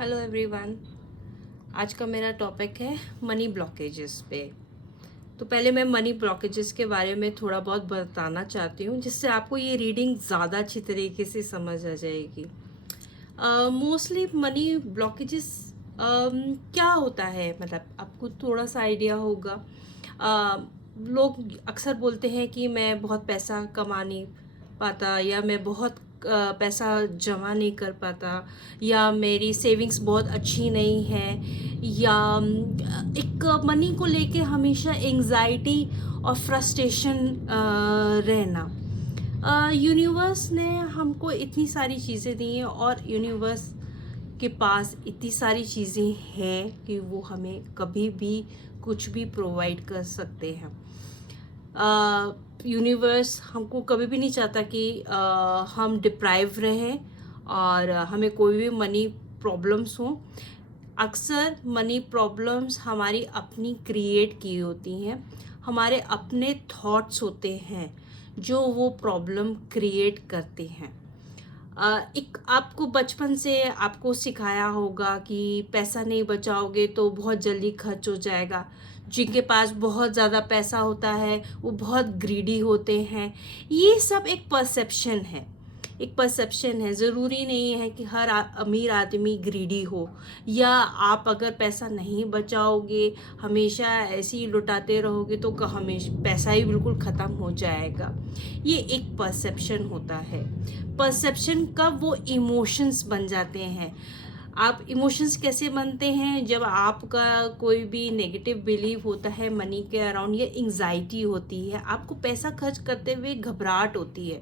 Hello everyone. आज का मेरा टॉपिक है मनी ब्लॉकेजेस पे। तो पहले मैं मनी ब्लॉकेजेस के बारे में थोड़ा बहुत बताना चाहती हूँ, जिससे आपको ये रीडिंग ज़्यादा अच्छी तरीके से समझ आ जाएगी। मोस्टली मनी ब्लॉकेजेस क्या होता है, मतलब आपको थोड़ा सा आइडिया होगा। लोग अक्सर बोलते हैं कि मैं बहुत पैसा कमा नहीं पाता, या मैं बहुत पैसा जमा नहीं कर पाता, या मेरी सेविंग्स बहुत अच्छी नहीं है, या एक मनी को लेके हमेशा एंजाइटी और फ्रस्ट्रेशन रहना। यूनिवर्स ने हमको इतनी सारी चीज़ें दी हैं, और यूनिवर्स के पास इतनी सारी चीज़ें हैं कि वो हमें कभी भी कुछ भी प्रोवाइड कर सकते हैं। यूनिवर्स हमको कभी भी नहीं चाहता कि हम डिप्राइव रहें और हमें कोई भी मनी प्रॉब्लम्स हो। अक्सर मनी प्रॉब्लम्स हमारी अपनी क्रिएट की होती हैं, हमारे अपने थॉट्स होते हैं जो वो प्रॉब्लम क्रिएट करते हैं। एक आपको बचपन से आपको सिखाया होगा कि पैसा नहीं बचाओगे तो बहुत जल्दी खर्च हो जाएगा। जिनके पास बहुत ज़्यादा पैसा होता है वो बहुत ग्रीडी होते हैं। ये सब एक परसेप्शन है, एक परसेप्शन है। ज़रूरी नहीं है कि हर अमीर आदमी ग्रीडी हो, या आप अगर पैसा नहीं बचाओगे, हमेशा ऐसे ही लुटाते रहोगे तो हमेशा पैसा ही बिल्कुल ख़त्म हो जाएगा। ये एक परसेप्शन होता है। परसेप्शन का वो इमोशंस बन जाते हैं। आप इमोशंस कैसे बनते हैं? जब आपका कोई भी नेगेटिव बिलीव होता है मनी के अराउंड, या एंजाइटी होती है, आपको पैसा खर्च करते हुए घबराहट होती है।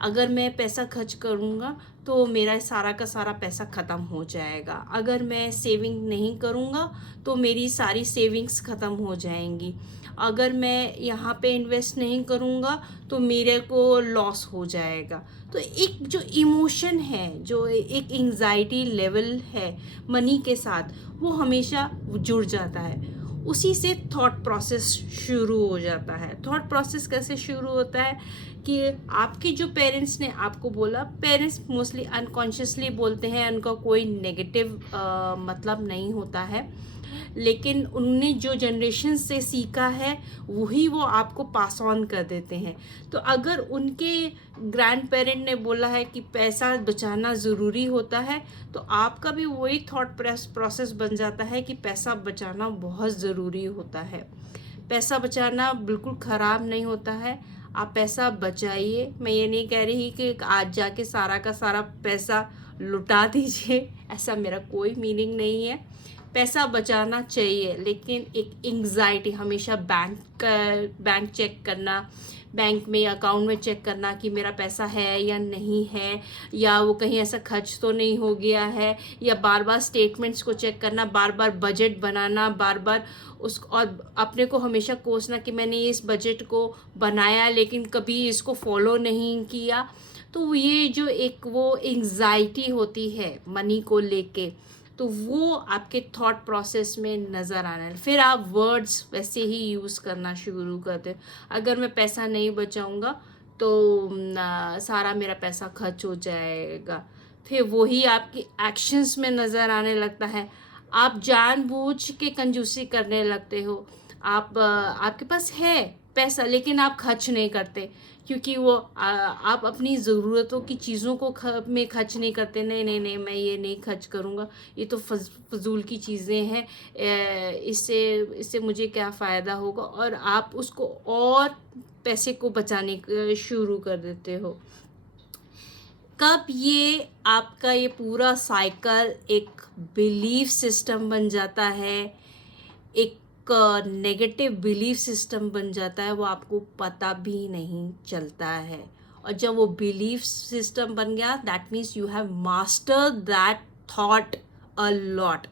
अगर मैं पैसा खर्च करूँगा तो मेरा सारा का सारा पैसा ख़त्म हो जाएगा, अगर मैं सेविंग नहीं करूँगा तो मेरी सारी सेविंग्स ख़त्म हो जाएंगी, अगर मैं यहाँ पे इन्वेस्ट नहीं करूँगा तो मेरे को लॉस हो जाएगा। तो एक जो इमोशन है, जो एक एंजाइटी लेवल है मनी के साथ, वो हमेशा जुड़ जाता है। उसी से थॉट प्रोसेस शुरू हो जाता है। थॉट प्रोसेस कैसे शुरू होता है कि आपके जो पेरेंट्स ने आपको बोला, पेरेंट्स मोस्टली अनकॉन्शियसली बोलते हैं, उनका कोई नेगेटिव मतलब नहीं होता है, लेकिन उनने जो जनरेशन से सीखा है वही वो आपको पास ऑन कर देते हैं। तो अगर उनके ग्रैंड पेरेंट ने बोला है कि पैसा बचाना ज़रूरी होता है, तो आपका भी वही थॉट प्रोसेस बन जाता है कि पैसा बचाना बहुत ज़रूरी होता है। पैसा बचाना बिल्कुल ख़राब नहीं होता है, आप पैसा बचाइए। मैं ये नहीं कह रही कि आज जाके सारा का सारा पैसा लुटा दीजिए, ऐसा मेरा कोई मीनिंग नहीं है। पैसा बचाना चाहिए, लेकिन एक एंग्जाइटी हमेशा बैंक चेक करना, बैंक में अकाउंट में चेक करना कि मेरा पैसा है या नहीं है, या वो कहीं ऐसा खर्च तो नहीं हो गया है, या बार बार स्टेटमेंट्स को चेक करना, बार बार बजट बनाना, बार बार उस और अपने को हमेशा कोसना कि मैंने इस बजट को बनाया लेकिन कभी इसको फॉलो नहीं किया। तो ये जो एक वो एंग्जाइटी होती है मनी को लेके, तो वो आपके थॉट प्रोसेस में नज़र आना है। फिर आप वर्ड्स वैसे ही यूज़ करना शुरू करते हो। अगर मैं पैसा नहीं बचाऊंगा तो सारा मेरा पैसा खर्च हो जाएगा। फिर वही आपकी एक्शंस में नज़र आने लगता है। आप जानबूझ के कंजूसी करने लगते हो। आपके पास है पैसा लेकिन आप खर्च नहीं करते, क्योंकि वो आप अपनी ज़रूरतों की चीज़ों को में खर्च नहीं करते। नहीं नहीं नहीं, मैं ये नहीं खर्च करूँगा, ये तो फजूल की चीज़ें हैं, इससे इससे मुझे क्या फ़ायदा होगा, और आप उसको और पैसे को बचाने शुरू कर देते हो। कब ये आपका ये पूरा साइकिल एक बिलीफ सिस्टम बन जाता है, एक नेगेटिव बिलीफ सिस्टम बन जाता है, वो आपको पता भी नहीं चलता है। और जब वो बिलीफ सिस्टम बन गया, that means you have master that thought a lot.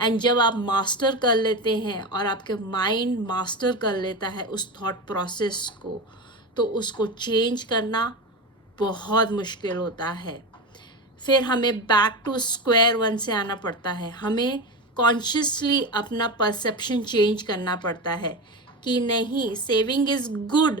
And जब आप मास्टर कर लेते हैं और आपके माइंड मास्टर कर लेता है उस थॉट प्रोसेस को, तो उसको चेंज करना बहुत मुश्किल होता है। फिर हमें बैक टू स्क्वायर वन से आना पड़ता है। हमें कॉन्शियसली अपना परसेप्शन चेंज करना पड़ता है कि नहीं, saving is good,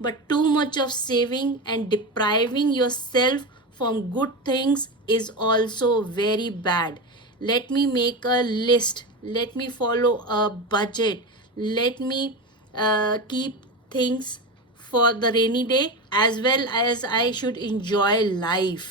but too much of saving and depriving your self from good things is also very bad. let me make a list, let me follow a budget, let me keep things for the rainy day as well as I should enjoy life.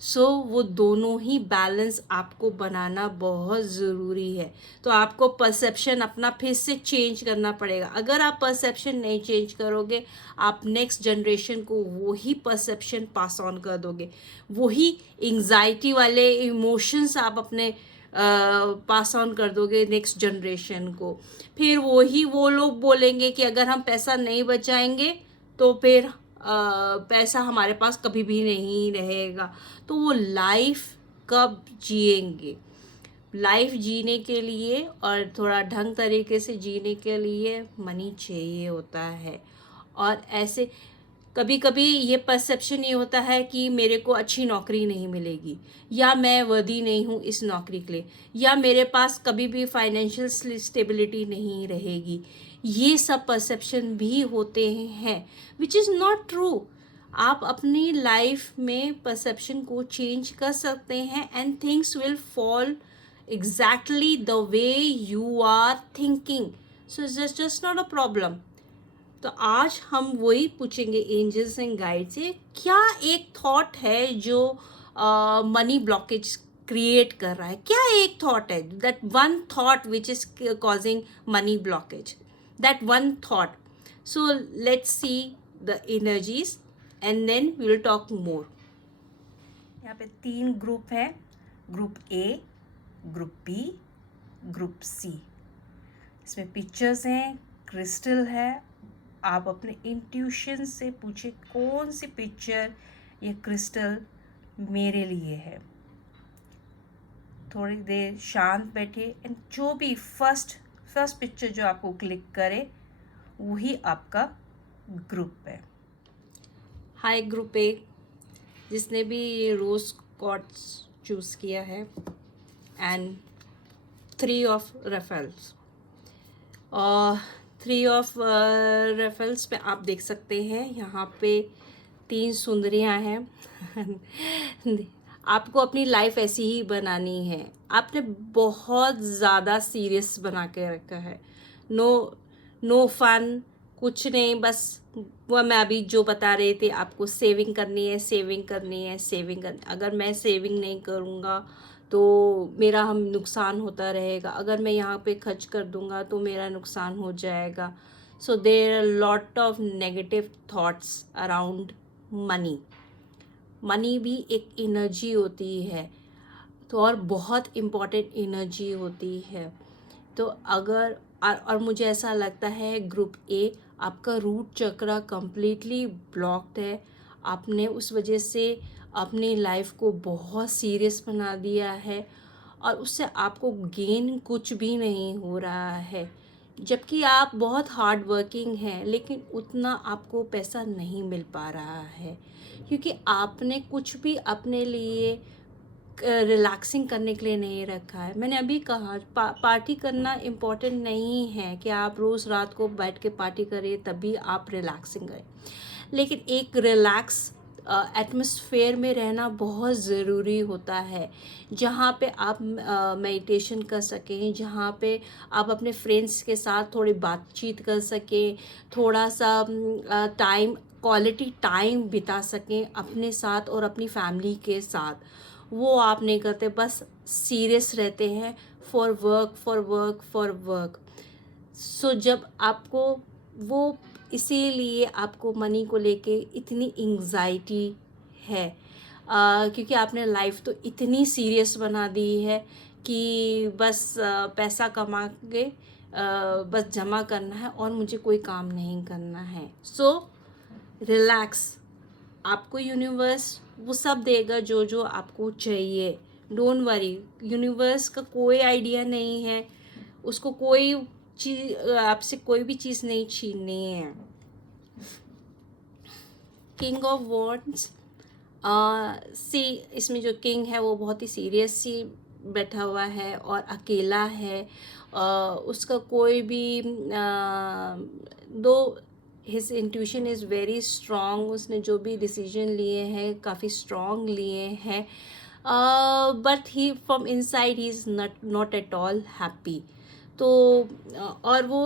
सो वो दोनों ही balance आपको बनाना बहुत ज़रूरी है. तो आपको perception अपना फिर से चेंज करना पड़ेगा. अगर आप परसेप्शन नहीं चेंज करोगे, आप नेक्स्ट जनरेशन को वही परसेप्शन पास ऑन कर दोगे. वही एंग्जाइटी वाले इमोशंस आप अपने पास ऑन कर दोगे नेक्स्ट जनरेशन को. फिर वही वो लोग बोलेंगे कि अगर हम पैसा नहीं बचाएंगे तो फिर पैसा हमारे पास कभी भी नहीं रहेगा. तो वो लाइफ कब जिएंगे? लाइफ जीने के लिए और थोड़ा ढंग तरीके से जीने के लिए मनी चाहिए होता है. और ऐसे कभी कभी ये परसेप्शन ये होता है कि मेरे को अच्छी नौकरी नहीं मिलेगी, या मैं वर्दी नहीं हूँ इस नौकरी के लिए, या मेरे पास कभी भी फाइनेंशियल स्टेबिलिटी नहीं रहेगी. ये सब परसेप्शन भी होते हैं विच इज़ नॉट ट्रू. आप अपनी लाइफ में परसेप्शन को चेंज कर सकते हैं and things will fall exactly the way you are thinking. So it's just not a problem. तो आज हम वही पूछेंगे एंजल्स एंड गाइड से, क्या एक थॉट है जो मनी ब्लॉकेज क्रिएट कर रहा है? क्या एक थॉट है, that one thought which is causing money blockage, that one thought. So let's see the energies and then we will talk more. यहाँ पे 3 ग्रुप है, group A, group B, group C. इसमें पिक्चर्स हैं, crystal है. आप अपने intuition से पूछे कौन सी पिक्चर या क्रिस्टल मेरे लिए है. थोड़ी देर शांत बैठे एंड जो भी फर्स्ट पिक्चर जो आपको क्लिक करे वही आपका ग्रुप है. हाय ग्रुप ए, जिसने भी ये रोज क्वार्ट्ज चूज़ किया है एंड 3 ऑफ रेफल्स. और 3 ऑफ रेफल्स पे आप देख सकते हैं यहाँ पे 3 सुंदरियाँ हैं. आपको अपनी लाइफ ऐसी ही बनानी है. आपने बहुत ज़्यादा सीरियस बना के रखा है. नो फन, कुछ नहीं. बस वो मैं अभी जो बता रही थी, आपको सेविंग करनी है, सेविंग करनी है, सेविंग करनी. अगर मैं सेविंग नहीं करूँगा तो मेरा हम नुकसान होता रहेगा. अगर मैं यहाँ पे खर्च कर दूँगा तो मेरा नुकसान हो जाएगा. So there are lot of negative thoughts around money. Money भी एक एनर्जी होती है, तो और बहुत इम्पॉर्टेंट एनर्जी होती है. तो अगर और मुझे ऐसा लगता है ग्रुप ए, आपका रूट चक्रा कम्प्लीटली ब्लॉक्ड है. आपने उस वजह से अपनी लाइफ को बहुत सीरियस बना दिया है और उससे आपको गेन कुछ भी नहीं हो रहा है. जबकि आप बहुत हार्ड वर्किंग हैं, लेकिन उतना आपको पैसा नहीं मिल पा रहा है क्योंकि आपने कुछ भी अपने लिए रिलैक्सिंग करने के लिए नहीं रखा है. मैंने अभी कहा पार्टी करना इम्पोर्टेंट नहीं है कि आप रोज़ रात को बैठ के पार्टी करें तभी आप रिलैक्सिंग करें, लेकिन एक रिलैक्स एटमॉस्फेयर में रहना बहुत ज़रूरी होता है, जहाँ पे आप मेडिटेशन कर सकें, जहाँ पे आप अपने फ्रेंड्स के साथ थोड़ी बातचीत कर सकें, थोड़ा सा क्वालिटी टाइम बिता सकें अपने साथ और अपनी फैमिली के साथ. वो आप नहीं करते, बस सीरियस रहते हैं for work for work for work. So जब आपको वो, इसीलिए आपको मनी को लेके इतनी एंग्जाइटी है क्योंकि आपने लाइफ तो इतनी सीरियस बना दी है कि बस पैसा कमा के बस जमा करना है और मुझे कोई काम नहीं करना है. So relax. आपको यूनिवर्स वो सब देगा जो जो आपको चाहिए. डोंट वरी, यूनिवर्स का कोई आइडिया नहीं है, उसको कोई चीज़ आपसे कोई भी चीज़ नहीं छीननी है. किंग ऑफ वॉन्ड्स, सी इसमें जो किंग है वो बहुत ही सीरियस सी बैठा हुआ है और अकेला है. उसका कोई भी दो his intuition is very strong. उसने जो भी डिसीजन लिए हैं काफ़ी स्ट्रॉन्ग लिए हैं. But he from inside he is not at all happy. तो और वो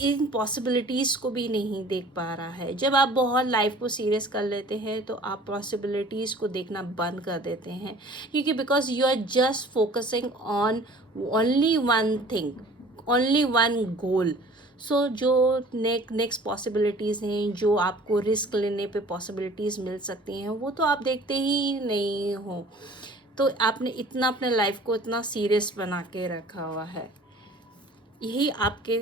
इन पॉसिबिलिटीज़ को भी नहीं देख पा रहा है। जब आप बहुत लाइफ को सीरियस कर लेते हैं तो आप पॉसिबिलिटीज़ को देखना बंद कर देते हैं, क्योंकि because you are just focusing on only one thing, only one goal. So जो नेक्स्ट पॉसिबिलिटीज़ हैं, जो आपको रिस्क लेने पे पॉसिबिलिटीज़ मिल सकती हैं, वो तो आप देखते ही नहीं हो। तो आपने इतना अपने लाइफ को इतना सीरियस बना के रखा हुआ है। यही आपके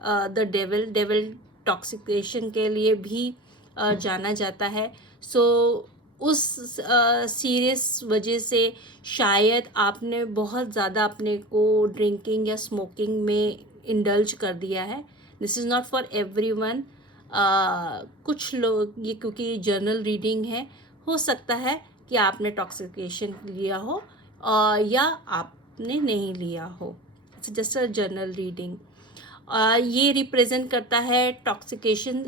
द डेविल टॉक्सिकेशन के लिए भी जाना जाता है। सो उस सीरियस वजह से शायद आपने बहुत ज़्यादा अपने को ड्रिंकिंग या स्मोकिंग में इंडल्ज कर दिया है। This is not for everyone. कुछ लोग, ये क्योंकि जर्नल रीडिंग है, हो सकता है कि आपने टॉक्सिकेशन लिया हो या आपने नहीं लिया हो। It's just a journal reading. ये रिप्रेजेंट करता है टॉक्सिकेशन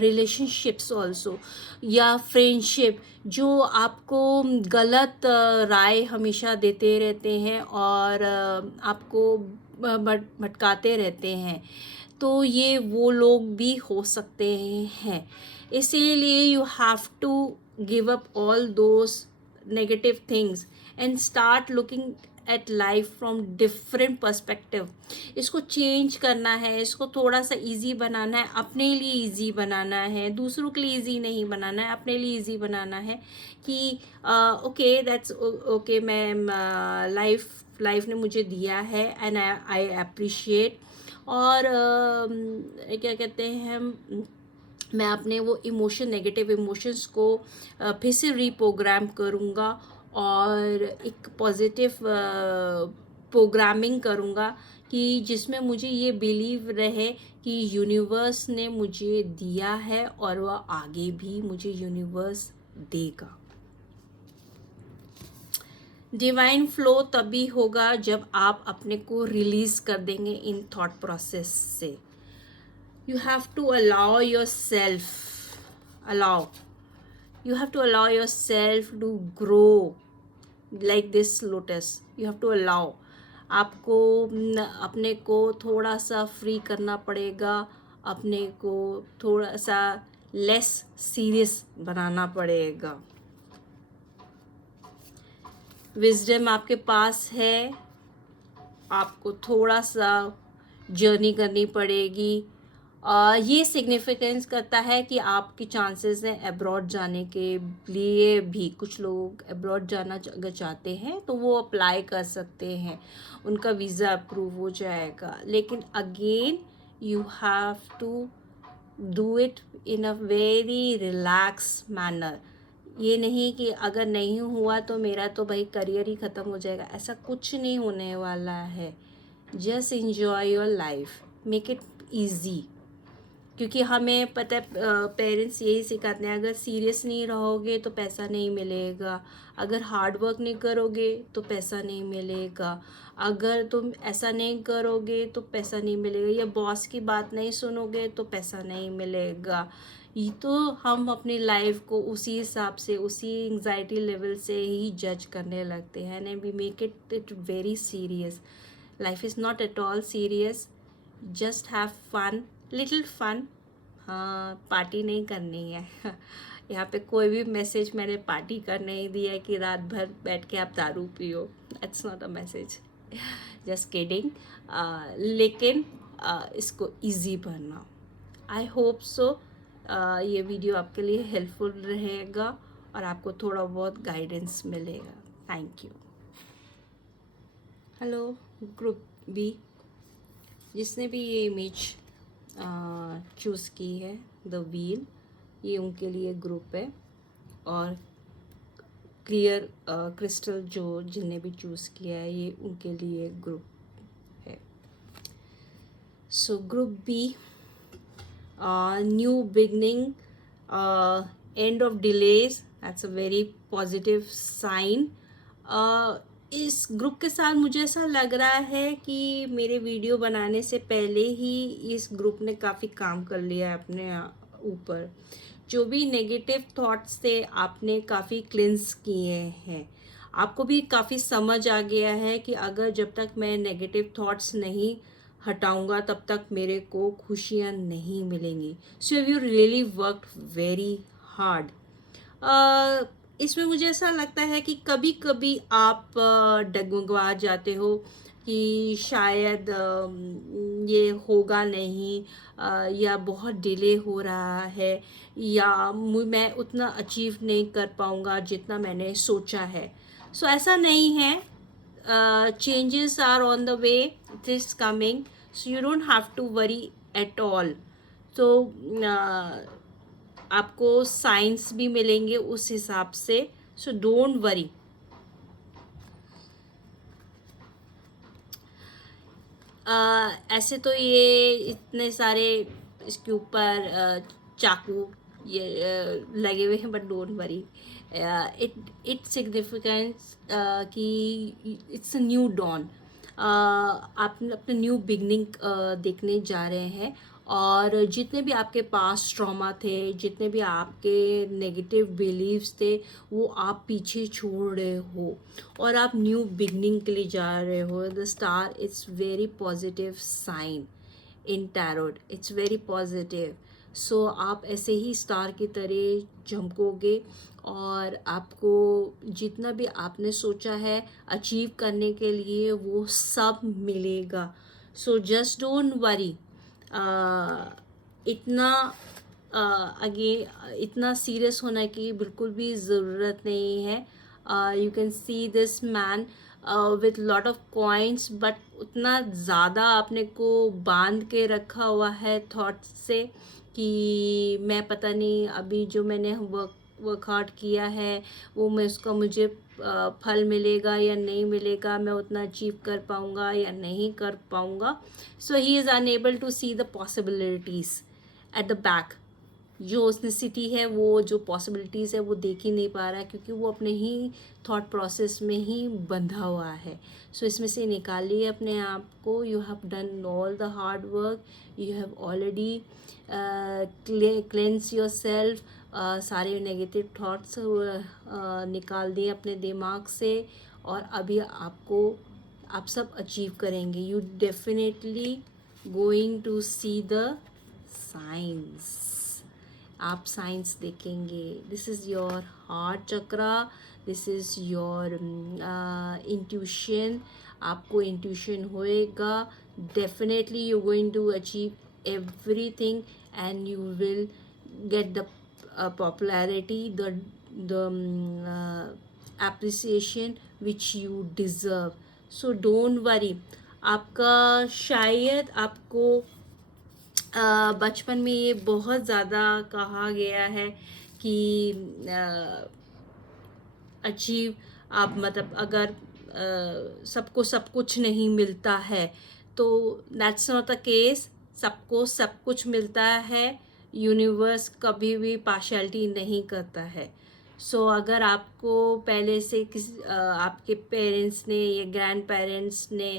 रिलेशनशिप्स ऑल्सो, या फ्रेंडशिप, जो आपको गलत राय हमेशा देते रहते हैं और आपको भटकाते रहते हैं। तो ये वो लोग भी हो सकते हैं। इसीलिए you have to give up all those negative things and start looking at life from different perspective. इसको चेंज करना है, इसको थोड़ा सा इजी बनाना है, अपने लिए इजी बनाना है, दूसरों के लिए इजी नहीं बनाना है, अपने लिए इजी बनाना है कि ओके दैट्स ओके, मैं लाइफ ने मुझे दिया है एंड आई अप्रिशिएट। और क्या कहते हैं, मैं अपने वो इमोशन, नेगेटिव इमोशंस को फिर से रीप्रोग्राम करूँगा और एक पॉजिटिव प्रोग्रामिंग करूँगा कि जिसमें मुझे ये बिलीव रहे कि यूनिवर्स ने मुझे दिया है और वह आगे भी मुझे यूनिवर्स देगा। डिवाइन फ्लो तभी होगा जब आप अपने को रिलीज कर देंगे इन थॉट प्रोसेस से। You have to allow yourself, you have to allow yourself to grow like this lotus. You have to allow, आपको अपने को थोड़ा सा फ्री करना पड़ेगा, अपने को थोड़ा सा लेस सीरियस बनाना पड़ेगा। विजडम आपके पास है, आपको थोड़ा सा जर्नी करनी पड़ेगी। ये सिग्निफिकेंस करता है कि आपके चांसेस हैं अब्रॉड जाने के लिए भी। कुछ लोग अब्रॉड जाना अगर चाहते हैं तो वो अप्लाई कर सकते हैं, उनका वीज़ा अप्रूव हो जाएगा। लेकिन again you have to do it in a very relax manner. ये नहीं कि अगर नहीं हुआ तो मेरा तो भाई करियर ही ख़त्म हो जाएगा, ऐसा कुछ नहीं होने वाला है। Just enjoy your life, make it easy. क्योंकि हमें पता है, पेरेंट्स यही सिखाते हैं, अगर सीरियस नहीं रहोगे तो पैसा नहीं मिलेगा, अगर हार्ड वर्क नहीं करोगे तो पैसा नहीं मिलेगा, अगर तुम ऐसा नहीं करोगे तो पैसा नहीं मिलेगा, या बॉस की बात नहीं सुनोगे तो पैसा नहीं मिलेगा। ये तो हम अपनी लाइफ को उसी हिसाब से, उसी एंग्जाइटी लेवल से ही जज करने लगते हैं and we make it very serious. Life is not at all serious, just have fun, little fun. हाँ, पार्टी नहीं करनी है। यहाँ पे कोई भी मैसेज मैंने पार्टी कर नहीं दिया है कि रात भर बैठ के आप दारू पियो, it's not a message, just kidding. लेकिन इसको इजी बनना। आई होप सो ये वीडियो आपके लिए हेल्पफुल रहेगा और आपको थोड़ा बहुत गाइडेंस मिलेगा। Thank you. Hello group B, जिसने भी ये इमेज चूज़ की है, द व्हील, ये उनके लिए ग्रुप है। और क्लियर क्रिस्टल जो जिनने भी चूज़ किया है, ये उनके लिए ग्रुप है। So group B, new beginning, end of delays, that's a very positive sign. इस ग्रुप के साथ मुझे ऐसा लग रहा है कि मेरे वीडियो बनाने से पहले ही इस ग्रुप ने काफ़ी काम कर लिया है अपने ऊपर, जो भी नेगेटिव थॉट्स थे आपने काफ़ी क्लिंस किए हैं। आपको भी काफ़ी समझ आ गया है कि अगर जब तक मैं नेगेटिव थॉट्स नहीं हटाऊंगा तब तक मेरे को खुशियाँ नहीं मिलेंगी। So you really worked very hard. इसमें मुझे ऐसा लगता है कि कभी कभी आप डगमगा जाते हो कि शायद ये होगा नहीं, या बहुत डिले हो रहा है, या मैं उतना अचीव नहीं कर पाऊँगा जितना मैंने सोचा है। सो ऐसा नहीं है, changes are on the way, it is coming, so you don't have to worry at all. So आपको साइंस भी मिलेंगे उस हिसाब से, सो डोंट वरी। ऐसे तो ये इतने सारे इसके ऊपर चाकू ये लगे हुए हैं, but don't worry, it it significance कि इट्स अ न्यू डॉन। आप अपने न्यू बिगनिंग देखने जा रहे हैं, और जितने भी आपके पास ट्रॉमा थे, जितने भी आपके नेगेटिव बिलीव्स थे, वो आप पीछे छोड़ रहे हो और आप न्यू बिगनिंग के लिए जा रहे हो। The star it's very positive sign in tarot, it's very positive. So आप ऐसे ही स्टार की तरह चमकोगे, और आपको जितना भी आपने सोचा है अचीव करने के लिए वो सब मिलेगा। So just don't worry. इतना आगे इतना सीरियस होने की बिल्कुल भी ज़रूरत नहीं है। You can see this man with lot of coins, but उतना ज़्यादा आपने को बांध के रखा हुआ है थॉट से कि मैं पता नहीं अभी जो मैंने वर्क हार्ड किया है वो मैं उसका मुझे फल मिलेगा या नहीं मिलेगा, मैं उतना अचीव कर पाऊँगा या नहीं कर पाऊँगा। So he is unable to see the possibilities at the back. जो उसने सिटी है वो जो पॉसिबिलिटीज़ है वो देख ही नहीं पा रहा है, क्योंकि वो अपने ही थॉट प्रोसेस में ही बंधा हुआ है। सो इसमें से निकालिए अपने आप को। You have done all the hard work, you have already cleanse your self. सारे नेगेटिव थॉट्स निकाल दिए अपने दिमाग से, और अभी आपको आप सब अचीव करेंगे। You definitely going to see the science. आप साइंस देखेंगे। This is your heart chakra, this is your intuition. आपको इंट्यूशन होएगा, definitely you going to achieve everything, and you will get the popularity, the appreciation which you deserve. So don't worry. आपका शायद आपको बचपन में ये बहुत ज़्यादा कहा गया है कि अचीव आप मतलब अगर सबको सब कुछ नहीं मिलता है, तो दैट्स नॉट द केस। सबको सब कुछ मिलता है। यूनिवर्स कभी भी पार्शियलिटी नहीं करता है। सो अगर आपको पहले से आपके पेरेंट्स ने या ग्रैंड पेरेंट्स ने,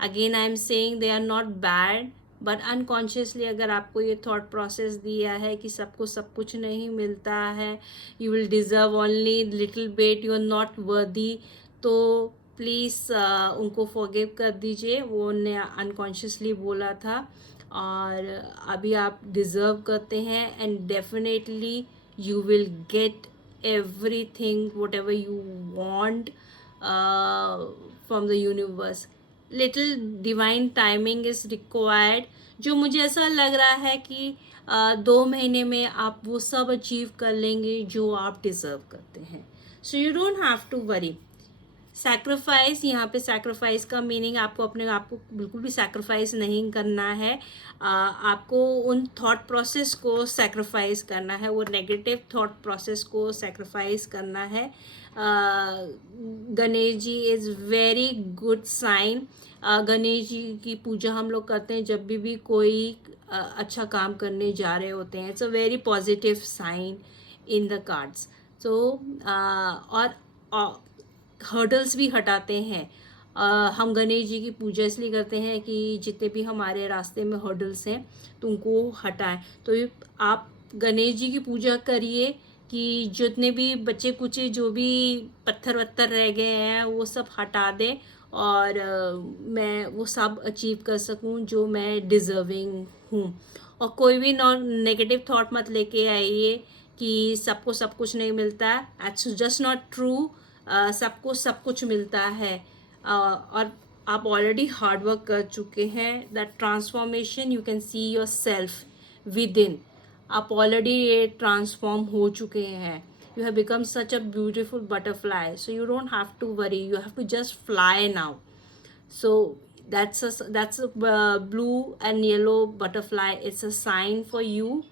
again I am saying they are not bad, but unconsciously अगर आपको ये थॉट प्रोसेस दिया है कि सबको सब कुछ नहीं मिलता है, you will deserve only little bit, you are not worthy, तो प्लीज़ उनको फॉरगिव कर दीजिए। वो उन्हें अनकॉन्शियसली बोला था, और अभी आप डिज़र्व करते हैं, and definitely you will get everything whatever you want from the universe. Little divine timing is required. जो मुझे ऐसा लग रहा है कि 2 महीने में आप वो सब अचीव कर लेंगे जो आप डिज़र्व करते हैं। So you don't have to worry. Sacrifice, यहाँ पे सैक्रिफाइस का मीनिंग आपको अपने आप को बिल्कुल भी सैक्रिफाइस नहीं करना है। आपको उन थॉट प्रोसेस को सैक्रिफाइस करना है, वो नेगेटिव थॉट प्रोसेस को सैक्रिफाइस करना है। Ganesh ji is very good sign. Ganesh ji की पूजा हम लोग करते हैं जब भी कोई अच्छा काम करने जा रहे होते हैं। It's a very positive sign in the cards. So और हर्डल्स भी हटाते हैं। हम गणेश जी की पूजा इसलिए करते हैं कि जितने भी हमारे रास्ते में हर्डल्स हैं तो उनको हटाएं। तो आप गणेश जी की पूजा करिए कि जितने भी बचे कुचे जो भी पत्थर वत्थर रह गए हैं वो सब हटा दें, और मैं वो सब अचीव कर सकूं जो मैं डिज़र्विंग हूँ। और कोई भी नॉन नेगेटिव थॉट मत लेके आइए कि सबको सब कुछ नहीं मिलता है। It's just not true. सबको सब कुछ मिलता है। और आप ऑलरेडी हार्ड वर्क कर चुके हैं। That transformation you can see yourself within. आप ऑलरेडी ये ट्रांसफॉर्म हो चुके हैं। You have become such a beautiful butterfly, so you don't have to worry, you have to just fly now. So that's a blue and yellow butterfly. It's a sign for you.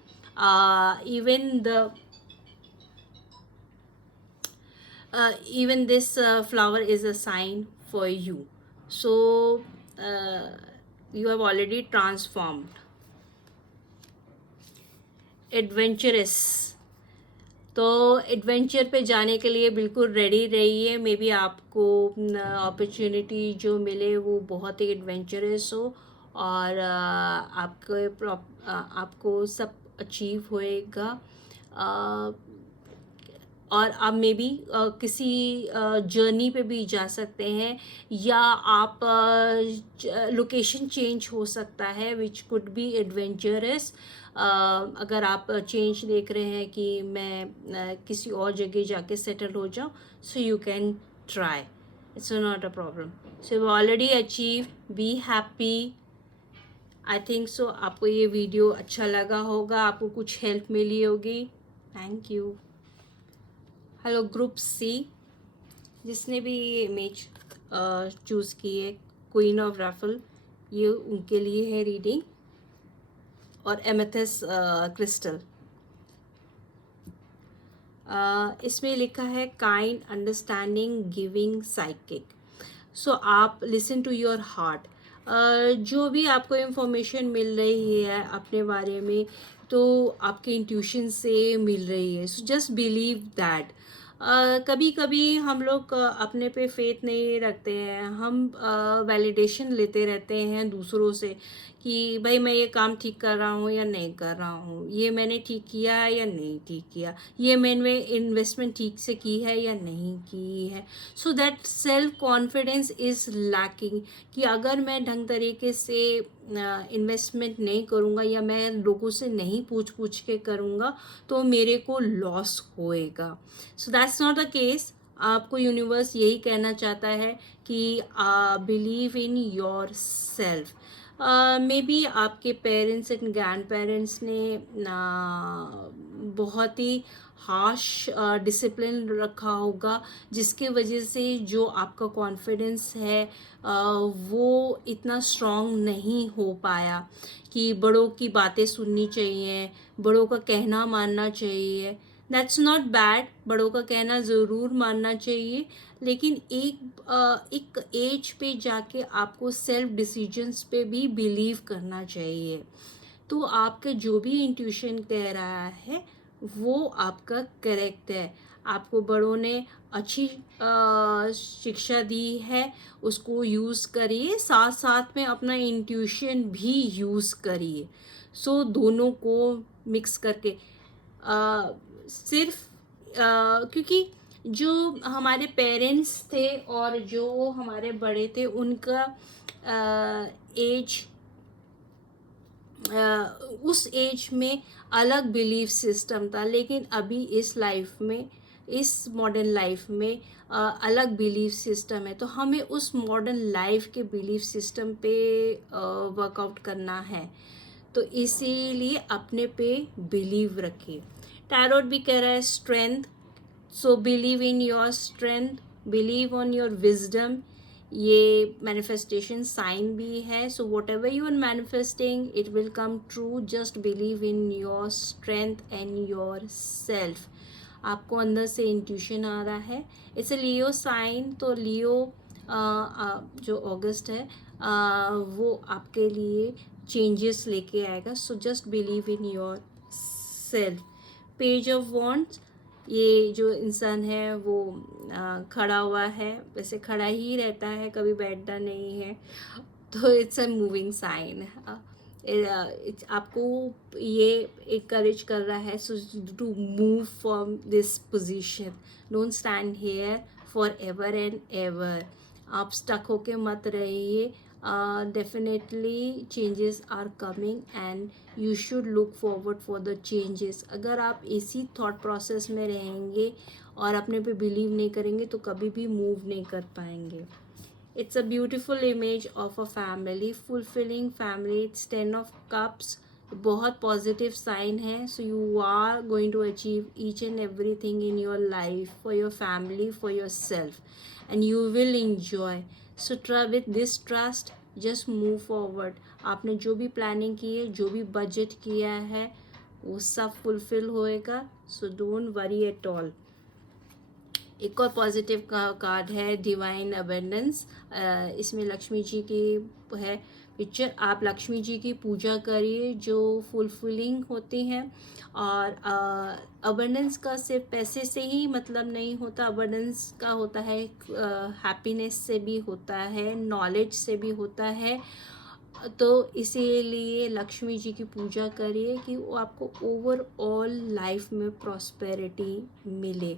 Even this flower is a sign for you. So uh, you have already transformed. Adventurous. तो adventure पे जाने के लिए बिल्कुल ready रहिए। May be आपको opportunity जो मिले वो बहुत ही एडवेंचरस हो, और आपको सब अचीव होएगा। और आप मे बी किसी जर्नी पे भी जा सकते हैं, या आप लोकेशन चेंज हो सकता है विच कुड बी एडवेंचरस। अगर आप चेंज देख रहे हैं कि मैं किसी और जगह जाके सेटल हो जाऊं, so you can try, it's not a problem. So you already achieve, be happy. I think so आपको ये वीडियो अच्छा लगा होगा, आपको कुछ हेल्प मिली होगी। Thank you. Hello group C, जिसने भी ये इमेज चूज़ की है, क्वीन ऑफ रैफल, ये उनके लिए है रीडिंग। और एमेथिस क्रिस्टल, इसमें लिखा है काइंड, अंडरस्टैंडिंग, गिविंग, साइकिक। सो आप लिसन टू योर हार्ट। जो भी आपको इन्फॉर्मेशन मिल रही है अपने बारे में, तो आपके इंट्यूशन से मिल रही है। So just believe that. कभी कभी हम लोग अपने पे फेथ नहीं रखते हैं, हम वैलिडेशन लेते रहते हैं दूसरों से कि भाई मैं ये काम ठीक कर रहा हूँ या नहीं कर रहा हूँ, ये मैंने ठीक किया है या नहीं ठीक किया, ये मैंने इन्वेस्टमेंट ठीक से की है या नहीं की है। So that self confidence is lacking, कि अगर मैं ढंग तरीके से इन्वेस्टमेंट नहीं करूँगा या मैं लोगों से नहीं पूछ पूछ के करूँगा तो मेरे को लॉस होएगा। So that's not the case. आपको यूनिवर्स यही कहना चाहता है कि believe in your self. May be आपके पेरेंट्स एंड ग्रैंड पेरेंट्स ने बहुत ही हार्श डिसिप्लिन रखा होगा, जिसके वजह से जो आपका कॉन्फिडेंस है वो इतना स्ट्रॉन्ग नहीं हो पाया कि बड़ों की बातें सुननी चाहिए, बड़ों का कहना मानना चाहिए। दैट्स नॉट बैड, बड़ों का कहना ज़रूर मानना चाहिए, लेकिन एक एज पे जाके आपको सेल्फ डिसीजंस पे भी बिलीव करना चाहिए। तो आपका जो भी इंट्यूशन कह रहा है वो आपका करेक्ट है। आपको बड़ों ने अच्छी शिक्षा दी है, उसको यूज़ करिए, साथ साथ में अपना इंट्यूशन भी यूज़ करिए। सो दोनों को मिक्स करके सिर्फ क्योंकि जो हमारे पेरेंट्स थे और जो हमारे बड़े थे उनका एज उस एज में अलग बिलीफ सिस्टम था, लेकिन अभी इस लाइफ में, इस मॉडर्न लाइफ में अलग बिलीफ सिस्टम है। तो हमें उस मॉडर्न लाइफ के बिलीफ सिस्टम पे वर्कआउट करना है। तो इसीलिए अपने पे बिलीव रखिए। टैरोट भी कह रहा है strength, so believe in your strength, believe on your wisdom. ये मैनिफेस्टेशन साइन भी है। So whatever you are manifesting it will come true. Just believe in your strength and yourself. आपको अंदर से इंट्यूशन आ रहा है। It's a Leo sign, तो लियो जो अगस्त है वो आपके लिए चेंजेस लेके आएगा। So just believe in your self. Page of wands, ये जो इंसान है वो खड़ा हुआ है, वैसे खड़ा ही रहता है, कभी बैठता नहीं है, तो इट्स अ मूविंग साइन। आपको ये encourage कर रहा है so to move from this position. Don't stand here forever and ever. आप stuck होके मत रहिए. Definitely changes are coming and you should look forward for the changes. अगर आप इसी thought process में रहेंगे और अपने पे believe नहीं करेंगे तो कभी भी move नहीं कर पाएंगे. It's a beautiful image of a family, fulfilling family. It's 10 of cups. बहुत पॉजिटिव साइन है. So you are going to achieve each and everything in your life for your family, for yourself, and you will enjoy. So with this trust just move forward. आपने जो भी planning की है, जो भी budget किया है, वो सब फुलफिल होएगा. So don't worry at all. एक और पॉजिटिव कार्ड है डिवाइन अबेंडेंस. इसमें लक्ष्मी जी की है पिक्चर. आप लक्ष्मी जी की पूजा करिए जो फुलफिलिंग होती हैं. और अबेंडेंस का सिर्फ पैसे से ही मतलब नहीं होता. अबेंडेंस का होता है हैप्पीनेस से भी होता है, नॉलेज से भी होता है. तो इसीलिए लक्ष्मी जी की पूजा करिए कि वो आपको ओवरऑल लाइफ में प्रॉस्पेरिटी मिले.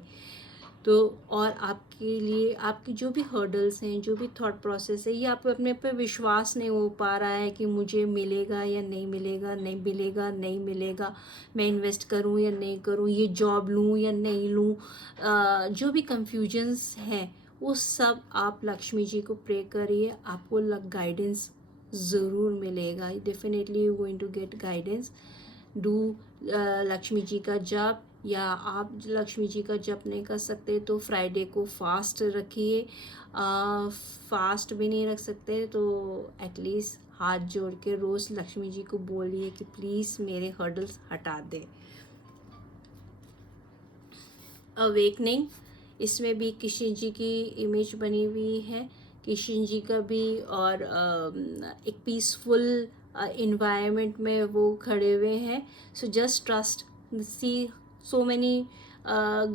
तो और आपके लिए आपकी जो भी हर्डल्स हैं, जो भी थॉट प्रोसेस है, ये आप अपने पे विश्वास नहीं हो पा रहा है कि मुझे मिलेगा या नहीं मिलेगा, नहीं मिलेगा, नहीं मिलेगा, मैं इन्वेस्ट करूं या नहीं करूं, ये जॉब लूं या नहीं लूं, जो भी कंफ्यूजन्स हैं वो सब आप लक्ष्मी जी को प्रे करिए. आपको गाइडेंस ज़रूर मिलेगा. Definitely you going to get guidance. Do Lakshmi ji का जाप, या आप लक्ष्मी जी का जप नहीं कर सकते तो फ्राइडे को फास्ट रखिए. फास्ट भी नहीं रख सकते तो एटलीस्ट हाथ जोड़ के रोज़ लक्ष्मी जी को बोलिए कि प्लीज़ मेरे हर्डल्स हटा दे. अवेकनिंग, इसमें भी कृष्ण जी की इमेज बनी हुई है. कृष्ण जी का भी, और एक पीसफुल इन्वायरमेंट में वो खड़े हुए हैं. So just trust, C so many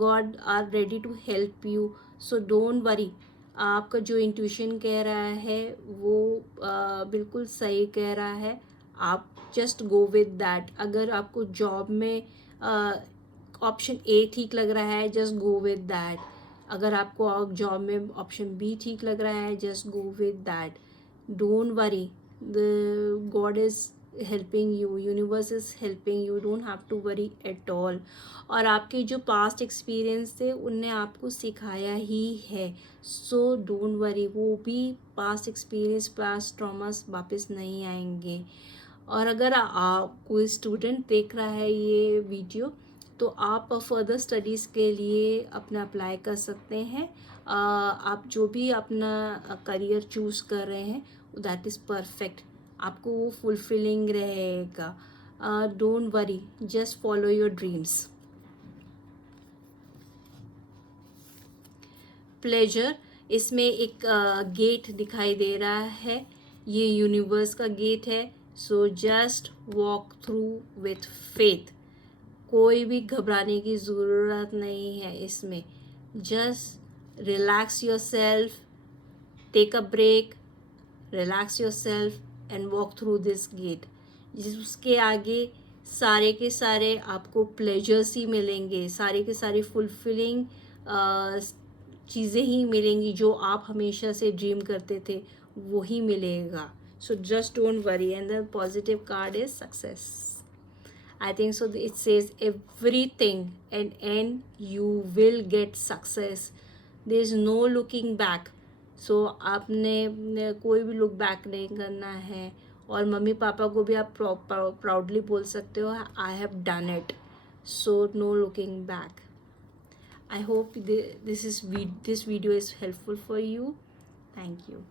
God are ready to help you. So don't worry. आपका जो इंट्यूशन कह रहा है वो बिल्कुल सही कह रहा है. आप जस्ट गो विद दैट. अगर आपको जॉब में ऑप्शन ए ठीक लग रहा है, जस्ट गो विद दैट. अगर आपको जॉब में ऑप्शन बी ठीक लग रहा है, just go with that. Don't worry, the God is helping you, universe is helping you, don't have to worry at all. और आपके जो पास्ट एक्सपीरियंस थे उनने आपको सिखाया ही है. So don't worry. वो भी पास्ट एक्सपीरियंस, पास्ट ट्रॉमास वापस नहीं आएंगे. और अगर कोई स्टूडेंट देख रहा है ये वीडियो तो आप फर्दर स्टडीज़ के लिए अपना अप्लाई कर सकते हैं. आप जो भी अपना करियर चूज़ कर रहे हैं दैट इज़ परफेक्ट. आपको वो फुलफिलिंग रहेगा. Don't worry, just follow your dreams. Pleasure, इसमें एक गेट दिखाई दे रहा है. ये यूनिवर्स का गेट है. So just walk through with faith. कोई भी घबराने की ज़रूरत नहीं है इसमें. Just relax yourself, take a break, relax yourself and walk through this gate. उसके आगे सारे के सारे आपको प्लेजर्स ही मिलेंगे. सारे के सारे फुलफिलिंग चीज़ें ही मिलेंगी. जो आप हमेशा से ड्रीम करते थे वो ही मिलेगा. So just don't worry. And the positive card is success. I think so. It says everything, and you will get success. There is no looking back. So आपने कोई भी लुक बैक नहीं करना है. और मम्मी पापा को भी आप प्राउडली बोल सकते हो, I have done it. So no looking back. I hope this video is helpful for you. Thank you.